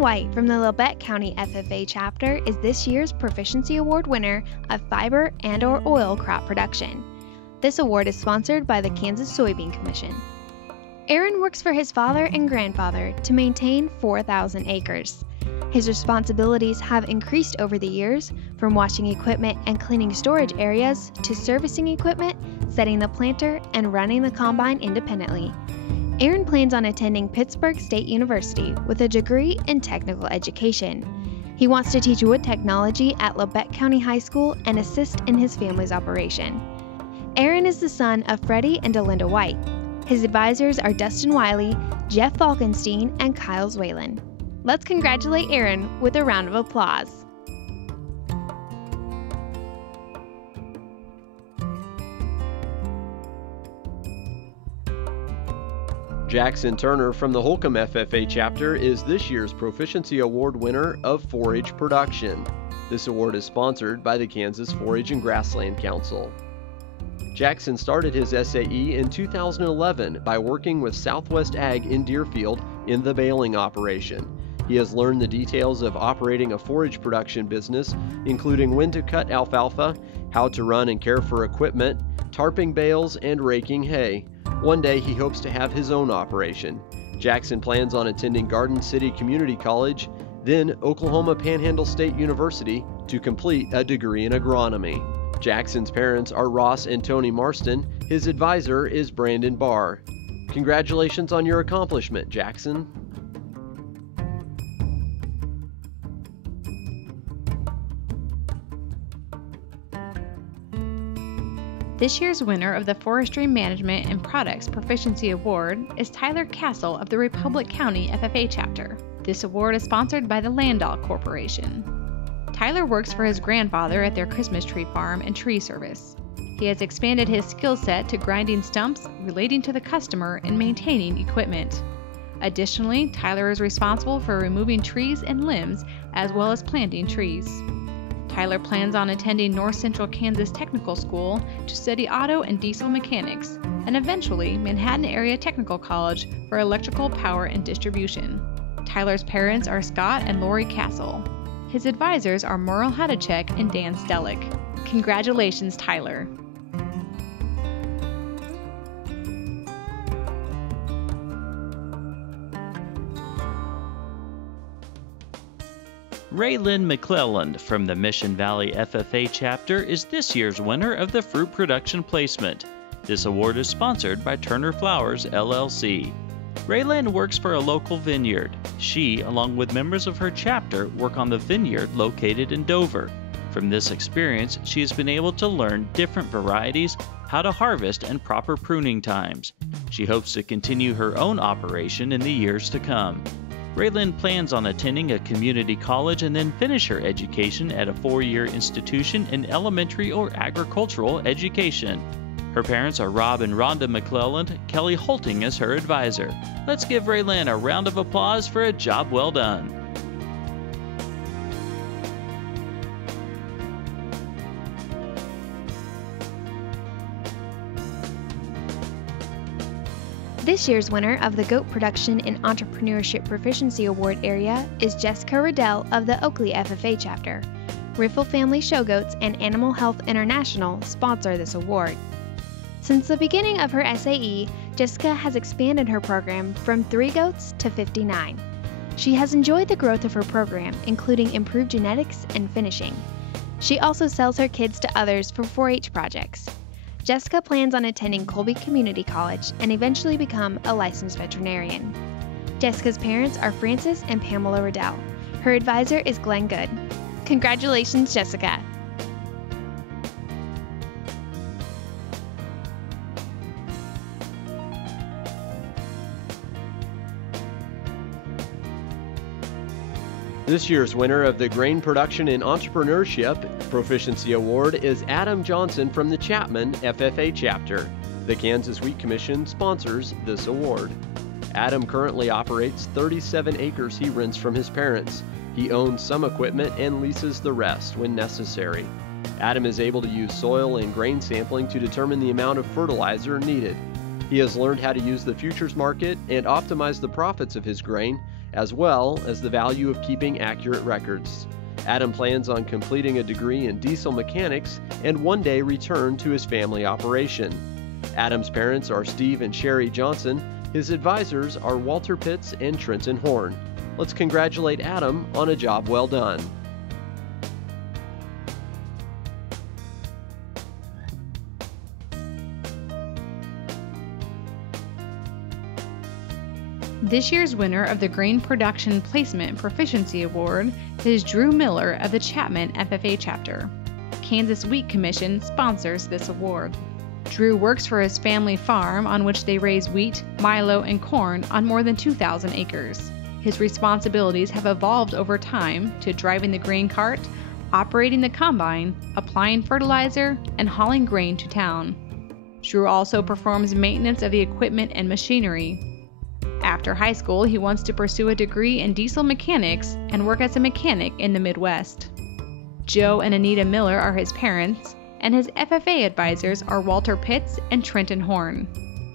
RaeLynn White from the Labette County FFA Chapter is this year's Proficiency Award winner of fiber and/or oil crop production. This award is sponsored by the Kansas Soybean Commission. Aaron works for his father and grandfather to maintain 4,000 acres. His responsibilities have increased over the years, from washing equipment and cleaning storage areas to servicing equipment, setting the planter, and running the combine independently. Aaron plans on attending Pittsburgh State University with a degree in technical education. He wants to teach wood technology at Labette County High School and assist in his family's operation. Aaron is the son of Freddie and Delinda White. His advisors are Dustin Wiley, Jeff Falkenstein, and Kyle Whalen. Let's congratulate Aaron with a round of applause. Jackson Turner from the Holcomb FFA Chapter is this year's Proficiency Award winner of Forage Production. This award is sponsored by the Kansas Forage and Grassland Council. Jackson started his SAE in 2011 by working with Southwest Ag in Deerfield in the baling operation. He has learned the details of operating a forage production business, including when to cut alfalfa, how to run and care for equipment, tarping bales, and raking hay. One day he hopes to have his own operation. Jackson plans on attending Garden City Community College, then Oklahoma Panhandle State University to complete a degree in agronomy. Jackson's parents are Ross and Tony Marston. His advisor is Brandon Barr. Congratulations on your accomplishment, Jackson. This year's winner of the Forestry Management and Products Proficiency Award is Tyler Kasl of the Republic County FFA Chapter. This award is sponsored by the Landau Corporation. Tyler works for his grandfather at their Christmas tree farm and tree service. He has expanded his skill set to grinding stumps, relating to the customer, and maintaining equipment. Additionally, Tyler is responsible for removing trees and limbs as well as planting trees. Tyler plans on attending North Central Kansas Technical School to study auto and diesel mechanics, and eventually Manhattan Area Technical College for electrical power and distribution. Tyler's parents are Scott and Lori Kasl. His advisors are Merle Hadacek and Dan Stellick. Congratulations, Tyler. RaeLynn McClelland from the Mission Valley FFA Chapter is this year's winner of the Fruit Production Placement. This award is sponsored by Turner Flowers, LLC. RaeLynn works for a local vineyard. She, along with members of her chapter, work on the vineyard located in Dover. From this experience, she has been able to learn different varieties, how to harvest, and proper pruning times. She hopes to continue her own operation in the years to come. RaeLynn plans on attending a community college and then finish her education at a 4-year institution in elementary or agricultural education. Her parents are Rob and Rhonda McClelland. Kelly Holting is her advisor. Let's give RaeLynn a round of applause for a job well done. This year's winner of the Goat Production and Entrepreneurship Proficiency Award area is Jessica Rudell of the Oakley FFA Chapter. Riffle Family Show Goats and Animal Health International sponsor this award. Since the beginning of her SAE, Jessica has expanded her program from 3 goats to 59. She has enjoyed the growth of her program, including improved genetics and finishing. She also sells her kids to others for 4-H projects. Jessica plans on attending Colby Community College and eventually become a licensed veterinarian. Jessica's parents are Francis and Pamela Rudell. Her advisor is Glenn Good. Congratulations, Jessica! This year's winner of the Grain Production and Entrepreneurship Proficiency Award is Adam Johnson from the Chapman FFA Chapter. The Kansas Wheat Commission sponsors this award. Adam currently operates 37 acres he rents from his parents. He owns some equipment and leases the rest when necessary. Adam is able to use soil and grain sampling to determine the amount of fertilizer needed. He has learned how to use the futures market and optimize the profits of his grain, as well as the value of keeping accurate records. Adam plans on completing a degree in diesel mechanics and one day return to his family operation. Adam's parents are Steve and Sherry Johnson. His advisors are Walter Pitts and Trenton Horn. Let's congratulate Adam on a job well done. This year's winner of the Grain Production Placement Proficiency Award is Drew Miller of the Chapman FFA Chapter. Kansas Wheat Commission sponsors this award. Drew works for his family farm on which they raise wheat, milo, and corn on more than 2,000 acres. His responsibilities have evolved over time to driving the grain cart, operating the combine, applying fertilizer, and hauling grain to town. Drew also performs maintenance of the equipment and machinery. After high school, he wants to pursue a degree in diesel mechanics and work as a mechanic in the Midwest. Joe and Anita Miller are his parents, and his FFA advisors are Walter Pitts and Trenton Horn.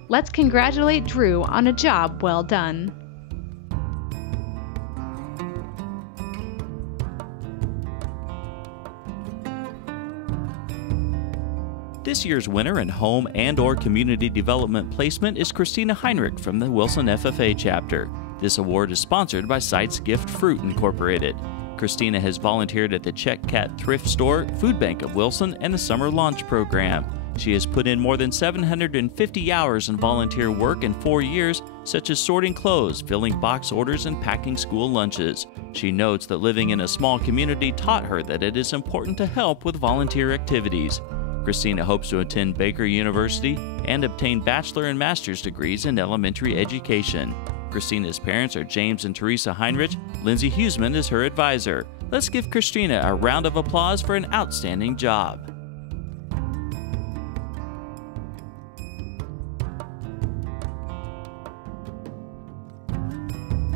Let's congratulate Drew on a job well done. This year's winner in home and/or community development placement is Kristina Heinrich from the Wilson FFA chapter. This award is sponsored by Sites Gift Fruit Incorporated. Kristina has volunteered at the Check Cat Thrift Store, Food Bank of Wilson, and the Summer Launch Program. She has put in more than 750 hours in volunteer work in 4 years, such as sorting clothes, filling box orders, and packing school lunches. She notes that living in a small community taught her that it is important to help with volunteer activities. Kristina hopes to attend Baker University and obtain bachelor and master's degrees in elementary education. Kristina's parents are James and Teresa Heinrich. Lindsay Huseman is her advisor. Let's give Kristina a round of applause for an outstanding job.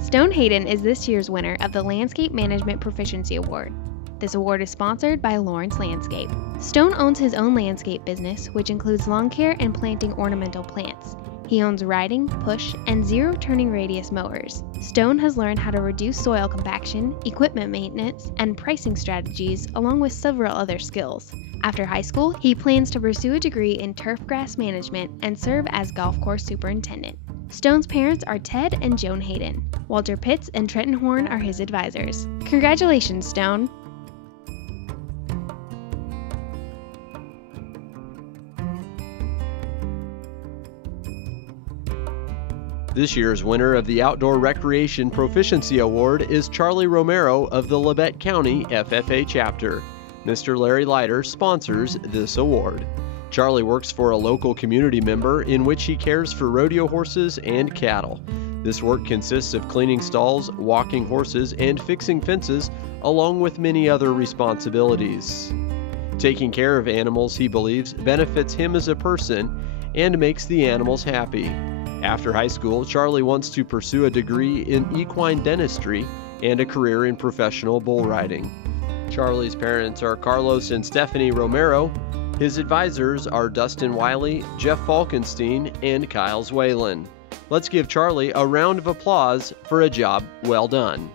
Stone Hayden is this year's winner of the Landscape Management Proficiency Award. This award is sponsored by Lawrence Landscape. Stone owns his own landscape business, which includes lawn care and planting ornamental plants. He owns riding, push, and zero turning radius mowers. Stone has learned how to reduce soil compaction, equipment maintenance, and pricing strategies, along with several other skills. After high school, he plans to pursue a degree in turf grass management and serve as golf course superintendent. Stone's parents are Ted and Joan Hayden. Walter Pitts and Trenton Horn are his advisors. Congratulations, Stone! This year's winner of the Outdoor Recreation Proficiency Award is Charlie Romero of the Labette County FFA chapter. Mr. Larry Leiter sponsors this award. Charlie works for a local community member in which he cares for rodeo horses and cattle. This work consists of cleaning stalls, walking horses, and fixing fences, along with many other responsibilities. Taking care of animals, he believes, benefits him as a person and makes the animals happy. After high school, Charlie wants to pursue a degree in equine dentistry and a career in professional bull riding. Charlie's parents are Carlos and Stephanie Romero. His advisors are Dustin Wiley, Jeff Falkenstein, and Kyle Whalen. Let's give Charlie a round of applause for a job well done.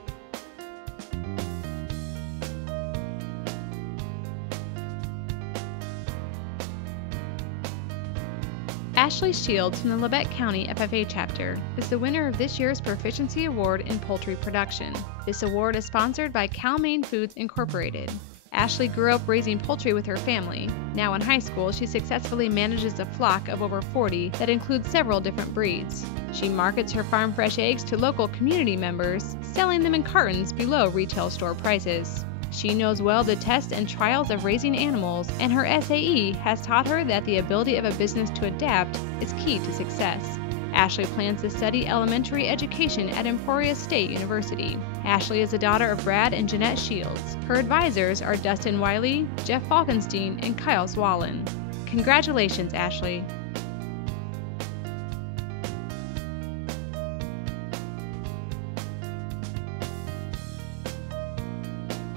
Ashleigh Shields from the Labette County FFA chapter is the winner of this year's Proficiency Award in Poultry Production. This award is sponsored by Cal-Maine Foods Incorporated. Ashleigh grew up raising poultry with her family. Now in high school, she successfully manages a flock of over 40 that includes several different breeds. She markets her farm fresh eggs to local community members, selling them in cartons below retail store prices. She knows well the tests and trials of raising animals, and her SAE has taught her that the ability of a business to adapt is key to success. Ashleigh plans to study elementary education at Emporia State University. Ashleigh is the daughter of Brad and Jeanette Shields. Her advisors are Dustin Wiley, Jeff Falkenstein, and Kyle Whalen. Congratulations, Ashleigh.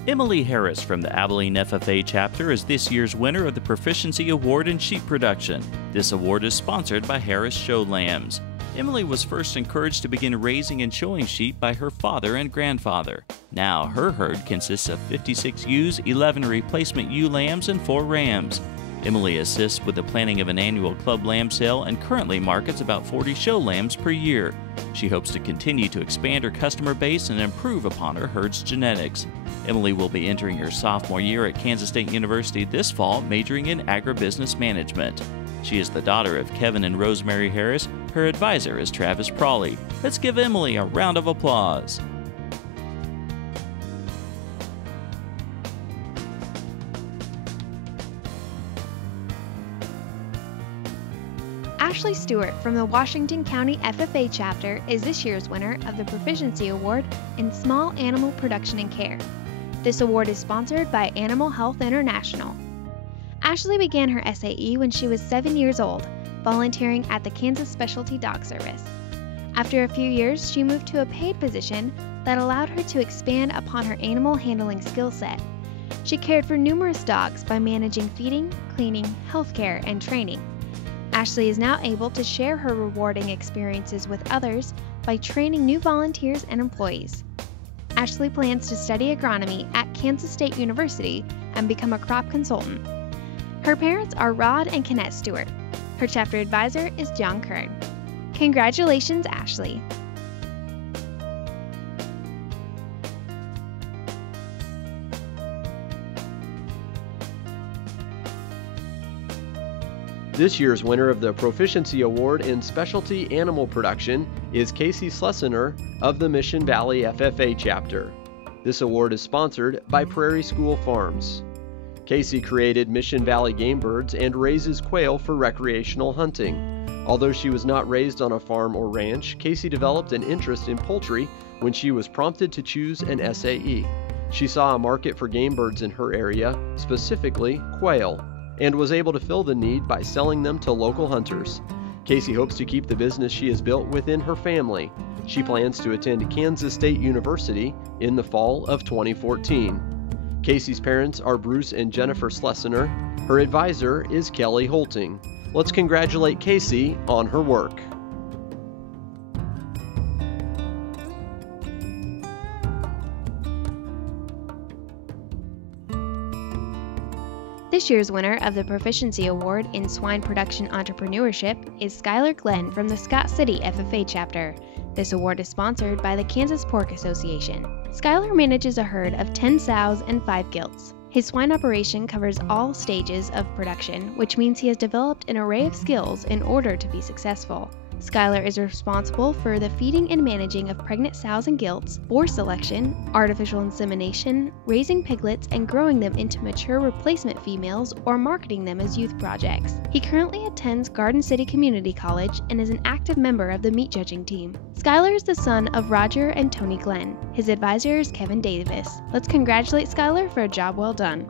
Emily Harris from the Abilene FFA chapter is this year's winner of the Proficiency Award in Sheep Production. This award is sponsored by Harris Show Lambs. Emily was first encouraged to begin raising and showing sheep by her father and grandfather. Now her herd consists of 56 ewes, 11 replacement ewe lambs, and 4 rams. Emily assists with the planning of an annual club lamb sale and currently markets about 40 show lambs per year. She hopes to continue to expand her customer base and improve upon her herd's genetics. Emily will be entering her sophomore year at Kansas State University this fall, majoring in agribusiness management. She is the daughter of Kevin and Rosemary Harris. Her advisor is Travis Prawley. Let's give Emily a round of applause. Ashleigh Stewart from the Washington County FFA chapter is this year's winner of the Proficiency Award in Small Animal Production and Care. This award is sponsored by Animal Health International. Ashleigh began her SAE when she was 7 years old, volunteering at the Kansas Specialty Dog Service. After a few years, she moved to a paid position that allowed her to expand upon her animal handling skill set. She cared for numerous dogs by managing feeding, cleaning, healthcare, and training. Ashleigh is now able to share her rewarding experiences with others by training new volunteers and employees. Ashleigh plans to study agronomy at Kansas State University and become a crop consultant. Her parents are Rod and Kenneth Stewart. Her chapter advisor is John Kern. Congratulations, Ashleigh! This year's winner of the Proficiency Award in Specialty Animal Production is Kacy Schlesener of the Mission Valley FFA chapter. This award is sponsored by Prairie School Farms. Kacy created Mission Valley game birds and raises quail for recreational hunting. Although she was not raised on a farm or ranch, Kacy developed an interest in poultry when she was prompted to choose an SAE. She saw a market for game birds in her area, specifically quail, and was able to fill the need by selling them to local hunters. Kacy hopes to keep the business she has built within her family. She plans to attend Kansas State University in the fall of 2014. Kacy's parents are Bruce and Jennifer Schlesener. Her advisor is Kelly Holting. Let's congratulate Kacy on her work. This year's winner of the Proficiency Award in Swine Production Entrepreneurship is Skyler Glenn from the Scott City FFA chapter. This award is sponsored by the Kansas Pork Association. Skyler manages a herd of 10 sows and 5 gilts. His swine operation covers all stages of production, which means he has developed an array of skills in order to be successful. Skyler is responsible for the feeding and managing of pregnant sows and gilts, boar selection, artificial insemination, raising piglets, and growing them into mature replacement females or marketing them as youth projects. He currently attends Garden City Community College and is an active member of the meat judging team. Skyler is the son of Roger and Tony Glenn. His advisor is Kevin Davis. Let's congratulate Skyler for a job well done.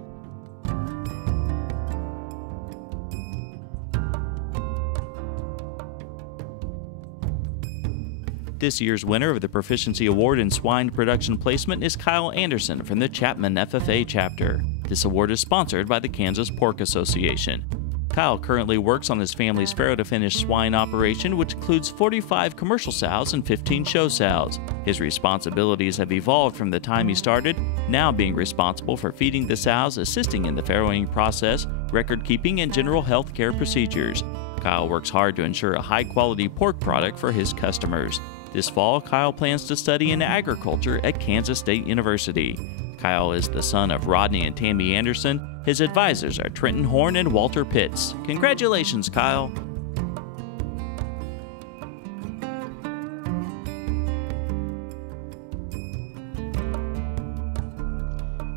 This year's winner of the Proficiency Award in Swine Production Placement is Kyle Anderson from the Chapman FFA chapter. This award is sponsored by the Kansas Pork Association. Kyle currently works on his family's farrow-to-finish swine operation, which includes 45 commercial sows and 15 show sows. His responsibilities have evolved from the time he started, now being responsible for feeding the sows, assisting in the farrowing process, record-keeping, and general health care procedures. Kyle works hard to ensure a high-quality pork product for his customers. This fall, Kyle plans to study in agriculture at Kansas State University. Kyle is the son of Rodney and Tammy Anderson. His advisors are Trenton Horn and Walter Pitts. Congratulations, Kyle!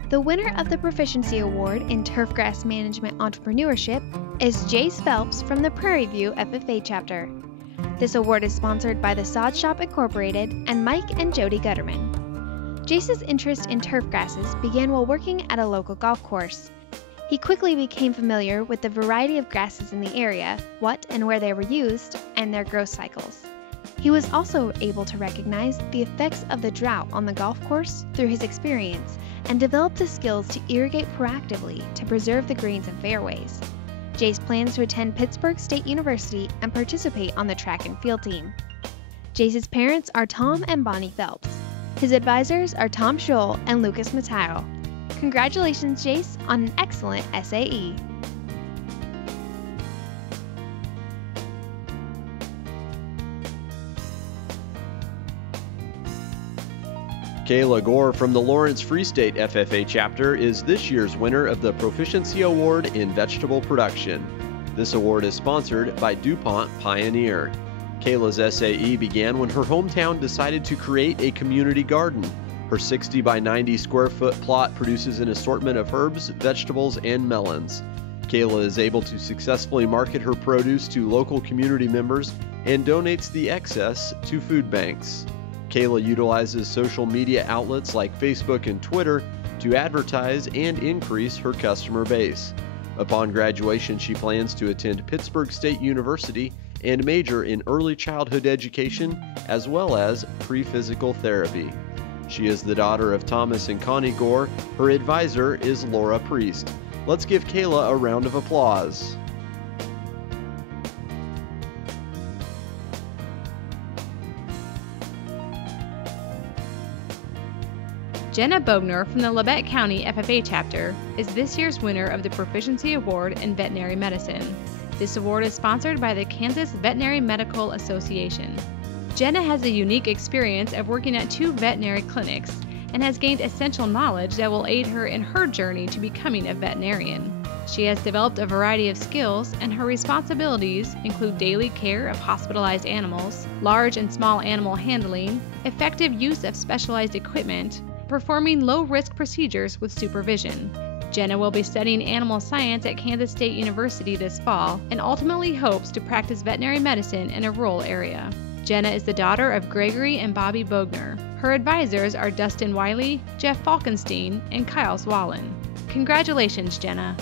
The winner of the Proficiency Award in Turfgrass Management Entrepreneurship is Jayce Phelps from the Prairie View FFA chapter. This award is sponsored by the Sod Shop Incorporated and Mike and Jody Gutterman. Jayce's interest in turf grasses began while working at a local golf course. He quickly became familiar with the variety of grasses in the area, what and where they were used, and their growth cycles. He was also able to recognize the effects of the drought on the golf course through his experience and developed the skills to irrigate proactively to preserve the greens and fairways. Jayce plans to attend Pittsburgh State University and participate on the track and field team. Jayce's parents are Tom and Bonnie Phelps. His advisors are Tom Scholl and Lucas Mateo. Congratulations, Jayce, on an excellent SAE. Kayla Gore from the Lawrence Free State FFA chapter is this year's winner of the Proficiency Award in Vegetable Production. This award is sponsored by DuPont Pioneer. Kayla's SAE began when her hometown decided to create a community garden. Her 60 by 90 square foot plot produces an assortment of herbs, vegetables, and melons. Kayla is able to successfully market her produce to local community members and donates the excess to food banks. Kayla utilizes social media outlets like Facebook and Twitter to advertise and increase her customer base. Upon graduation, she plans to attend Pittsburgh State University and major in early childhood education as well as pre-physical therapy. She is the daughter of Thomas and Connie Gore. Her advisor is Laura Priest. Let's give Kayla a round of applause. Jenna Bogner from the Labette County FFA chapter is this year's winner of the Proficiency Award in Veterinary Medicine. This award is sponsored by the Kansas Veterinary Medical Association. Jenna has a unique experience of working at 2 veterinary clinics and has gained essential knowledge that will aid her in her journey to becoming a veterinarian. She has developed a variety of skills, and her responsibilities include daily care of hospitalized animals, large and small animal handling, effective use of specialized equipment, performing low-risk procedures with supervision. Jenna will be studying animal science at Kansas State University this fall and ultimately hopes to practice veterinary medicine in a rural area. Jenna is the daughter of Gregory and Bobby Bogner. Her advisors are Dustin Wiley, Jeff Falkenstein, and Kyle Swallen. Congratulations, Jenna.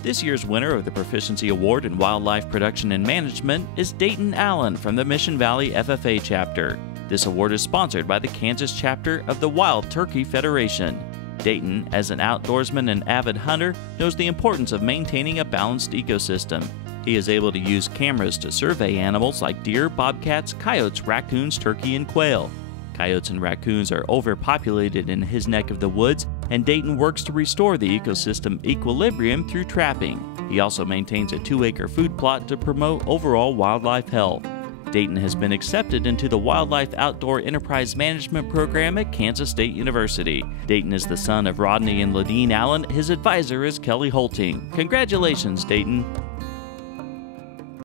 This year's winner of the Proficiency Award in Wildlife Production and Management is Dayton Allen from the Mission Valley FFA chapter. This award is sponsored by the Kansas chapter of the Wild Turkey Federation. Dayton, as an outdoorsman and avid hunter, knows the importance of maintaining a balanced ecosystem. He is able to use cameras to survey animals like deer, bobcats, coyotes, raccoons, turkey, and quail. Coyotes and raccoons are overpopulated in his neck of the woods, and Dayton works to restore the ecosystem equilibrium through trapping. He also maintains a 2-acre food plot to promote overall wildlife health. Dayton has been accepted into the Wildlife Outdoor Enterprise Management Program at Kansas State University. Dayton is the son of Rodney and Ladine Allen. His advisor is Kelly Holting. Congratulations, Dayton.